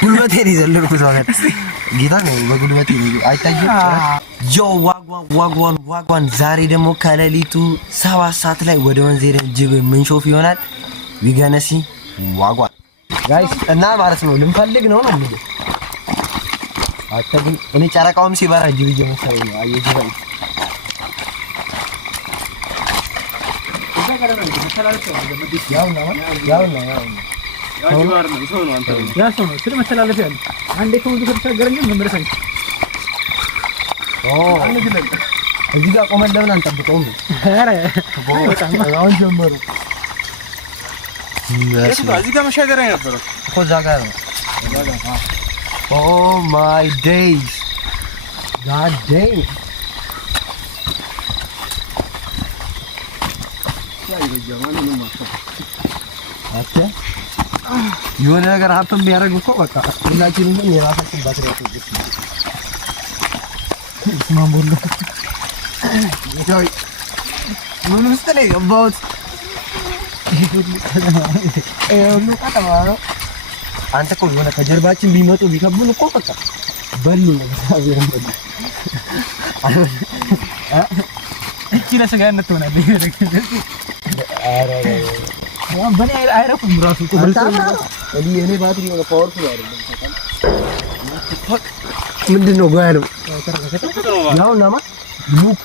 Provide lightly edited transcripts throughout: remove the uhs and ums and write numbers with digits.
ጉልበቴን ይዘልኩት ማለት ጌታ ነው በጉልበቴ አይታየም ዮ ዋጓን ዛሬ ደግሞ ከሌሊቱ 7 ሰዓት ላይ ወደ ወንዝ ሄደን ጅብ ምንሾፍ ይሆናል ዊገነሲ ዋጓን ጋይስ እና ማለት ነው ልንፈልግ ነው እንዴ አታግኝ እኔ ጨረቃውም ሲበራ ጅብ እየመሰለኝ ነው አየጅባይ ያው ነው ስለመተላለፍ ያለ አንዴ ከወንዙ ከተሻገረኝ መመለስ አይደል እዚህ ጋር ቆመን ለምን አንጠብቀውም? ኧረ በጣም አሁን ጀመሩ። እዚህ ጋር መሻገር አይነበረው እኮ እዛ ጋር ነው። ኦ ማይ ዴይዝ ጋድ ዴይ የሆነ ነገር ሀብተን ቢያደርግ እኮ በቃ ሁላችንም የራሳችን ባትሪያት ነው ማሙሉ ምን ውስጥ ላይ ገባሁት አንተ እኮ የሆነ ከጀርባችን ቢመጡ ቢከቡን እኮ በቃ በሉ ነው እቺ ለስጋነት ትሆናለች አረ በኔ አይረኩም ራሱ እኮ እኔ ባትሪ ነው ፓወርፉል አይደለም ምንድነው ጋር ያው ናማ ሉክ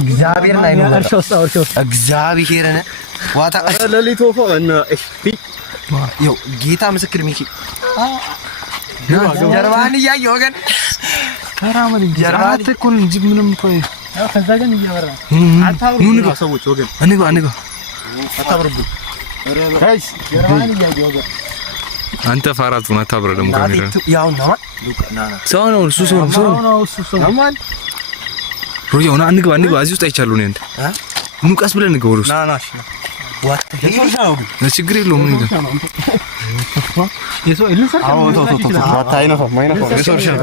እግዚአብሔር ላይ ነው እግዚአብሔር ነው ዋታ ለሊቶ ፈና ያው ጌታ ምስክር ሚኪ ጀርባን ያየው ወገን ተራመን ጀርባን ተኩል እንጂ ምንም እኮ ያው ከዛ ግን እያወራ አታብሩ ሰዎች ወገን እንግባ አታብሩብ ጋይስ ጀርባን ያየው ወገን አንተ ፋራቱን አታብረ ደሞ ካሜራ ያው ነው ሰው ነው እሱ ማን ሮዮ ና እንግባ እዚህ ውስጥ አይቻለሁ ነው እንዴ ኑቃስ ብለን እንግባ ወሩስ ናናሽ ዋት ችግር የለውም ምን ይላል የሰው እልል ሰርታ ዋት አይነፋም የሰው ሻ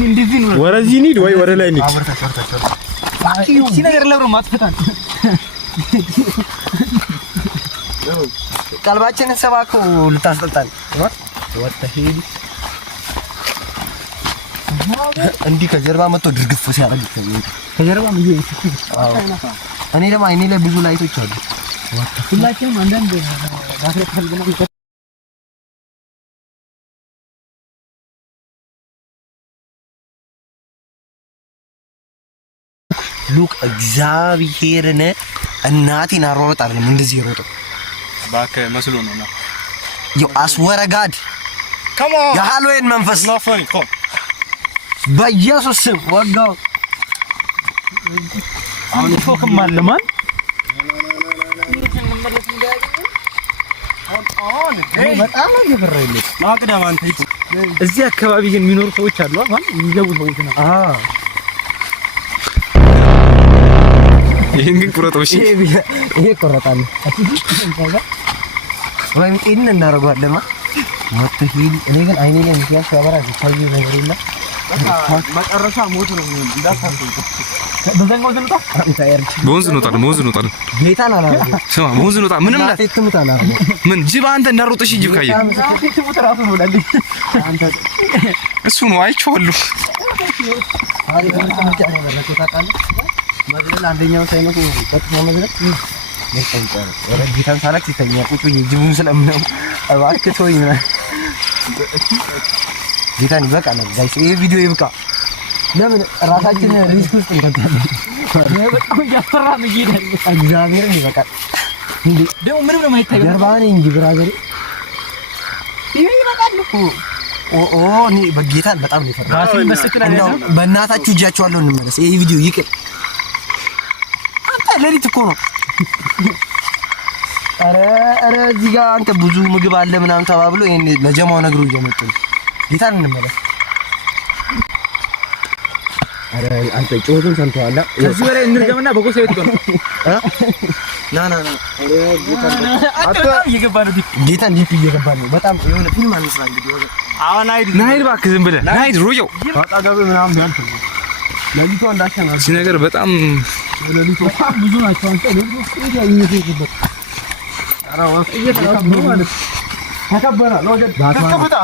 እንደዚህ ነው ወረዚህ ኒድ ወይ ወረ ላይ ኒድ እሺ ነገር ለብሮ ማጥፈታን ቀልባችንን ሰባኮ ልታስጠጣን ወጣ ሄዲ እንዲህ ከጀርባ መጥቶ ድርግፍ ሲያደርግ ከጀርባ ምን ይሄ እኔ ደግሞ አይኔ ላይ ብዙ ላይቶች አሉ ወጣ ሁላችንም አንዳንድ ባትሪ ፈልገና ሉክ እግዚአብሔርን እናቴን አሮጣ አይደለም እንደዚህ ሮጦ ባከ መስሎ ነውና ዮ አስወረ ጋድ ካም ኦን የሃሎዌን መንፈስ ነው ፈኒ ኮም በኢየሱስ ስም ወጋው አሁን ፎክም ማለማን በጣም ነው የፈራይልኝ ማቅዳም አንተ እዚህ አካባቢ ግን የሚኖሩ ሰዎች አሉ አሁን የሚገቡ ሰዎች ነው ይሄን ግን ቁረጦሽ ይሄ ቆረጣለ ወይም ኢን እናረጋለን ወጥቶ ሂድ እኔ ግን አይኔ ላይ ምክንያት ያበራ ይታዩ ነገር የለ መጨረሻ ሞት ነው እንዳታስብ በዘንጎ ዝንጣ አንተ ያርች ቦንዝ ነው ጌታን አላረገ ስማ ቦንዝ ነው ምንም ላይ ትምታና ምን ጅብ አንተ እንዳሮጥሽ ጅብ ካየ ትሙት ራሱ ነው ለልኝ አንተ እሱ ነው አይቼዋለሁ አይ ተመጣጣ ነው ለከታ ታቃለ መዝለል አንደኛው ሳይነቁ ቀጥታ መዝለል ለቀንቀር ወደ ጌታን ሳላክ ሲተኛ ቁጭ ብዬ ጅቡን ስለምነው እባክህ ተወኝ ምናምን ጌታን ይበቃል ጋይስ ይሄ ቪዲዮ ይብቃ ለምን ራሳችን ሪስክ ውስጥ እንከታለን በጣም ያፈራን ይሄዳል እግዚአብሔርን ይበቃል እንዴ ደግሞ ምንም ነው የማይታይ ጀርባን እንጂ ብራዘር ይሄ ይበቃል እኮ ኒ በጌታን በጣም ነው ይፈራ ራስን መስክራለሁ በእናታችሁ እጃችኋለሁ እንመለስ ይሄ ቪዲዮ ይቅር አንተ ለሊት እኮ ነው አረ እዚህ ጋር አንተ ብዙ ምግብ አለ ምናምን ተባብሎ ይሄን ለጀማው ነግሩ እየመጡ ጌታን እንመለስ አረ አንተ ጮቱን ሰምተዋላ ከዚህ በላይ እንርገምና በጎሳው ይጥቆን ና አረ ጌታን አጣ እየገባ ነው ጌታን ዲፕ እየገባ ነው በጣም የሆነ ፊልም አንስራ እንግዲህ አሁን ናይድ ባክ ዝም ብለህ ናይድ ሮዮ አጣጋብ ምናምን ቢያንተ ለሊቱ አንዳቻና እዚህ ነገር በጣም ለሊቱ ብዙ ናቸው አንተ ለሊቱ ይያይኝ ይገባ አራው እየተራው ነው ማለት ተከበረ ለወጀት ተከፈታ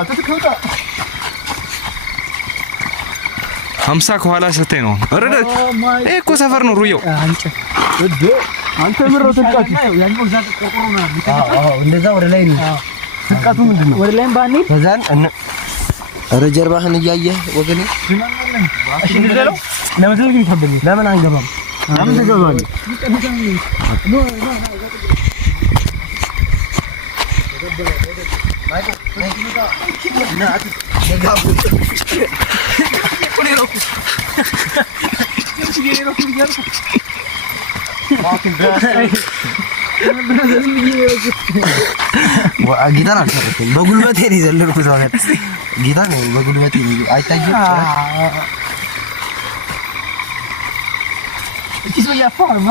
50 ከኋላ ሰተኝ ነው ወረደ። ይሄ እኮ ሰፈር ነው ሩየው አንተ ምሮ ተቃጥ ያኛው ዛት ቆቆሮ ነው። እንደዛ ወደ ላይ ነው ተቃጡ። ምንድነው ወደ ላይም ባኒ ከዛን ኧረ ጀርባህን እያየህ ወገኔ እሺ ንዘለው ለምን ይከብደኝ? ለምን አንገባም? ለምን ትገባለህ? ጊታር አልሰረኩም። በጉልበቴ ነው የዘለልኩት። ጊታር ነው በጉልበቴ አይታየም። እቺ ሰው ያፋርማ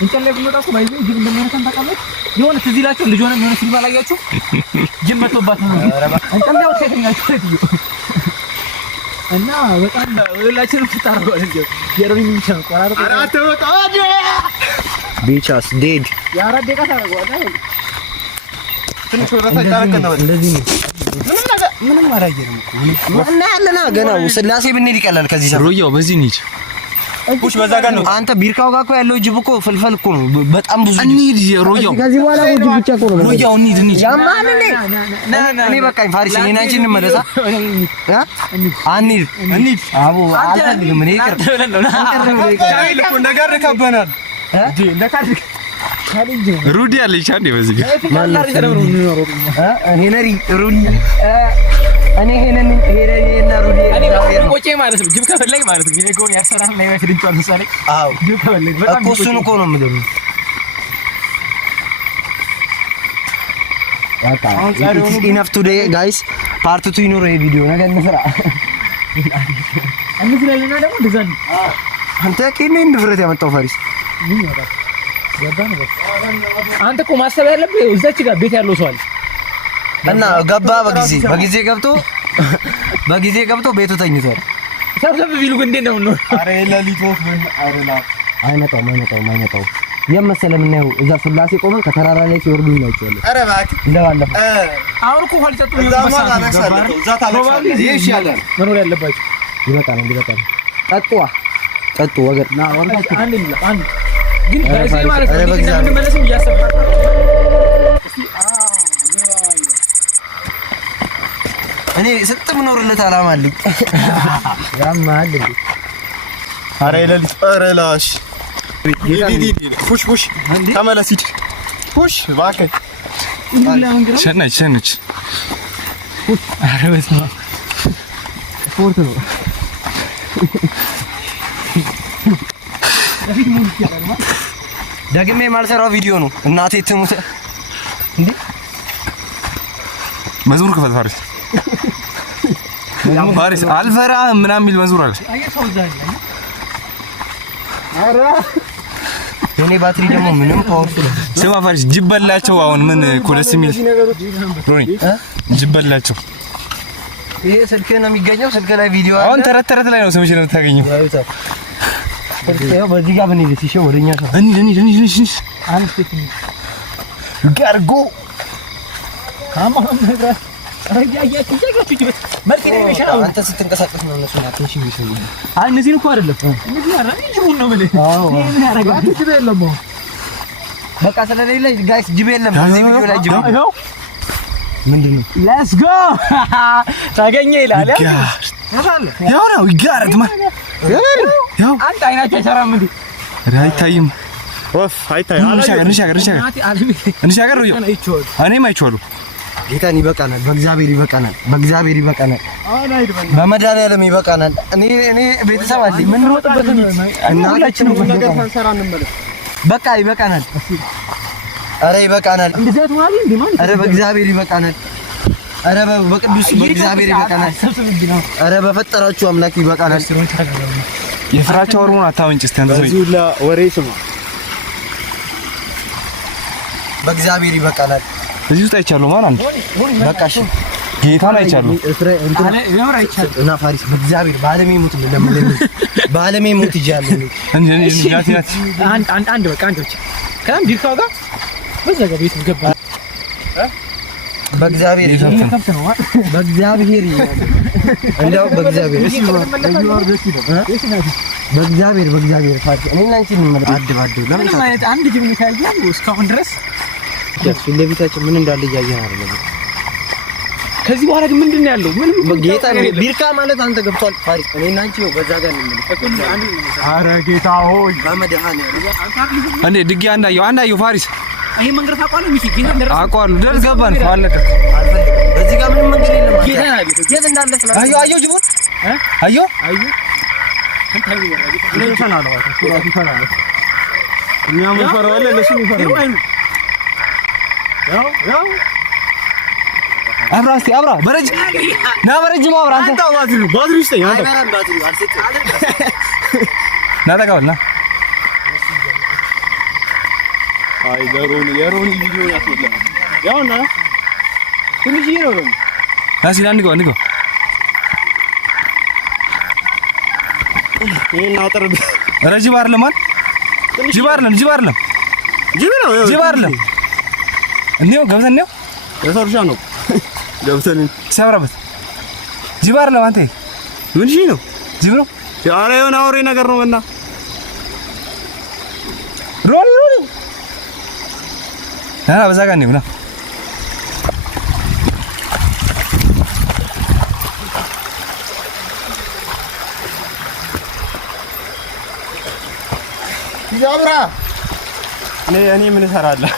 እንጨለቁ መጣኩ ባይዘ ጅብ እንደሚያነሳን ታውቃለች። የሆነ ትዝ ይላችሁ ልጅ ሆነ የሆነ ፊልም አላያችሁ? ጅብ መጥቶባት ነው እንጨለቁ ተከኛችሁ እና በጣም ወላችን ፍታረው አለኝ የሮኝ ምንቻው ቆራረጥ አራተ ወጣ ቢቻስ ዴድ ያራደ ደቃ ታረጋው አይደል? ትንሽ ወራታ ታረከነው እንደዚህ ነው። ምንም አላየንም እኮ እና ያለና ገና ስላሴ ብንሄድ ይቀላል። ከዚህ ሰፈር ሮያው በዚህ እንሂድ። ፑሽ በዛ ጋር ነው። አንተ ቢርካው ጋር እኮ ያለው ጅብ እኮ ፍልፈል እኮ ነው። በጣም ብዙ እንሂድ። ሮያው ከዚህ በኋላ ጅብ ብቻ እኮ ነው። ሮያው እንሂድ ያማን እኔ በቃኝ። ፋሪስ እኔ ናንቺ እንመለሳ እንሂድ አቡ አልፈልግም። እኔ ይቅር እኮ ነገር ከበናል እንዴ እንደካድ ሩዲ አለች አንዴ በዚህ ሄነሪ ሩዲ እኔ ሄነሪና ሩዲ ቆጬ ማለት ነው። ጅብ ከፈለግ ማለት ነው። ይሄ ጎን ያሰራል ላይ ወስድ እንኳን ምሳሌ አዎ ጅብ ከፈለግ በጣም እኮ እሱን እኮ ነው የምለው። It's enough today guys. part 2 ይኖር ይሄ ቪዲዮ ነገ እንስራ እንስራልና ደግሞ እንደዛን አንተ ከኔ እንድፍረት ያመጣው ፋሪስ ምን ያደርጋል? ገባ ነው። አንተ እኮ ማሰብ ያለብህ እዛች ጋር ቤት ያለው ሰው አለ እና ገባ በጊዜ ገብቶ ቤቱ ተኝቷል። ሰብሰብ ቢሉ ግን እንዴት ነው? አረ ለሊት ወፍ ምን አይደላ አይመጣው የመሰለ ምን ነው እዛ ስላሴ ቆመን ከተራራ ላይ ሲወርዱ ይላችኋል። አረ እባክህ እንደባለፈ አሁን እኮ ሆልጨቱ ነው ተባለ እዛ ታለቅሳለ ይሻላል መኖር ያለባችሁ ይበቃል ጠጡ ወገን ና ወንታ አንድ ግን በዚህ ማለት ነው እንደምንመለስም እያሰብኩት እኔ ስትም ኖርለት አላማ አለኝ ያማል እንዴ አረ ለሊት አረ ላሽ ፑሽ ተመለስ ሂድ ፑሽ እባክህ ሸነች አረ በስመ አብ ስፖርት ነው ለፊት ሙሉ ይችላል ማለት ደግሜ ማልሰራው ቪዲዮ ነው። እናቴ ትሙት እንዴ መዝሙር ከፈት ፋሪስ አልፈራህም ምናምን የሚል መዝሙር አለ። አየሰው ዛሬ አረ የኔ ባትሪ ደግሞ ምንም ፓወር ስለ ስማ ፋሪስ ጅበላቸው አሁን ምን ኮለስ የሚል ሮኒ ጅበላቸው ይሄ ስልክ ነው የሚገኘው። ስልክ ላይ ቪዲዮ አለ። አሁን ተረት ላይ ነው ስምሽ ነው የምታገኘው። ያው በዚህ ጋር ምን ይልሽ ወደኛ ሰው እንሂድ አንድ ሴት ጋርጎ ካማን ነበር አያያችሁ ጀግኖች መልከኔ ይሻላል። አንተ ስትንቀሳቀስ ነው እነሱ ናቸው የሚሰሩ። አይ እነዚህ እኮ አይደለም እነዚህ ያራኒ ጅቡን ነው ማለት አዎ ምን ያረጋል? ጅብ የለም በቃ ስለሌለ ጋይስ ጅብ የለም እዚህ ቪዲዮ ላይ ጅብ ነው። ምንድነው? ሌትስ ጎ ታገኘ ይላል ያው ነው ይጋርድ ማለት ያው አንተ አይናቸው አይሰራም እንዴ? አይታይም ወፍ አይታይ እንሻገር እኔም አይቼዋለሁ። ጌታን ይበቃናል። በእግዚአብሔር ይበቃናል። በመድኃኒዓለም ይበቃናል። እኔ ቤተሰብ አለኝ ምን ሮጥበት እና ሁላችንም ነገር ፈንሰራ እንመለስ። በቃ ይበቃናል። አረ ይበቃናል። እንደዛት ማለት እንዴ ማለት አረ በእግዚአብሔር ይበቃናል። አረ በቅዱስ በእግዚአብሔር ይበቃናል። አረ በፈጠራችሁ አምላክ ይበቃናል። የፍራቻ ወርሙን አታወንጭ እስቲ አንተ እዚህ ሁላ ወሬ ስማ። በእግዚአብሔር ይበቃናል። እዚህ ውስጥ አይቻለሁ ማን አንተ በቃሽ ጌታን አይቻለሁ አለ የምር አይቻለሁ እና ፋሪስ በእግዚአብሔር ባለሜ ሙት ለምን ባለሜ ሙት ይጃለሁ አንድ በቃ አንድ ብቻ ከዛም ዲርካው ጋር በዛ ጋር ቤት ገባ በእግዚአብሔር በእግዚአብሔር እንደው በእግዚአብሔር በእግዚአብሔር ፋርስ እኔና አንቺ እንመለስ አድባዱ ለምን ማለት አንድ ጅብን ታያያሉ እስካሁን ድረስ ለቤታችን ምን እንዳለ እያየን አይደለም ከዚህ በኋላ ግን ምንድነው ያለው ምንም ጌታ ነው ቢርካ ማለት አንተ ገብቷል ፋሪስ እኔና አንቺ ነው በዛ ጋር እንመለስ አረ ጌታ ሆይ በመድሃን እንዴ ድጊ አንዳየው ፋሪስ ይሄ መንገድ ታቋለው ሚኪ ጌታ እንደረስ አቋሉ ደርስ ገባን ፋለከ በዚህ ጋር ምንም መንገድ የለም ጌታ ጌታ እንዳለ አዮ ጅቡ አዮ እንታዩ ወራጅ ለሰናለው ሱራቱ ሰናለው እኛ መፈራው አለ ለሱ መፈራው ያው አብራ በረጅ ና በረጅ ማብራ አንተ ባትሪ ውስጥ አንተ አይበራም ባትሪ አልሰጥ ና ተቀበልና አይ የሮኒ ቪዲዮ ያስወጣ ያውና ትንሽ ነው ነው አሲ አንድ ጎ ይሄን አጥር ረጅም አይደለም ማለት ጅብ አይደለም ጅብ ነው እንዴው ገብተን ነው የሰርሻ ነው ገብተን ሲያምራበት ጅብ አይደለም አንተ ምን ነው ጅብ ነው ኧረ የሆነ አውሬ ነገር ነው እና ሮኒ ና በዛ ጋር ነው ና ይዛብራ እኔ ምን እሰራለሁ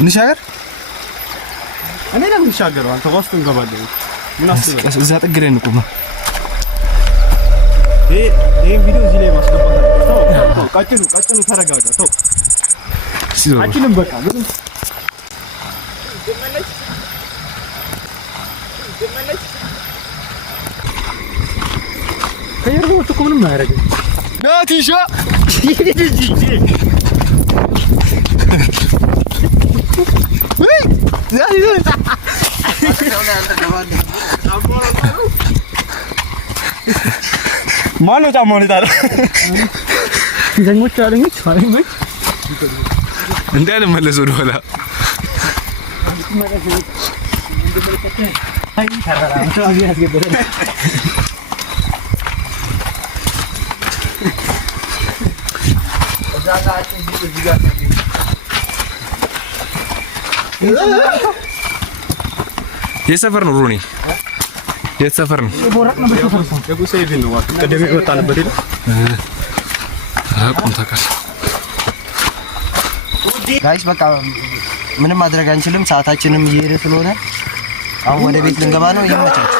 እንሻገር እኔ ለምን እንሻገረው አንተ ዋስቱ እንገባለን ምን አስበህ እዛ ጥግ ላይ እንቆም ይሄ ቪዲዮ እዚህ ላይ ማስገባት ነው ቀጭኑ ተረጋጋ ተው አችንም በቃ ግን ከየርቦ እኮ ምንም አያረግም ናቲሻ ማነው ጫማውን የጣለው? ዘኞች አለኞች እንዳልመለስ ወደ ኋላ የሰፈር ነው ሮኒ የሰፈር ነው የጉሳይድ ነው ቀደም የወጣንበት ይላል አቁም ታውቃለህ ጋይስ በቃ ምንም ማድረግ አንችልም ሰዓታችንም እየሄደ ስለሆነ አሁን ወደ ቤት ልንገባ ነው ይመቻችሁ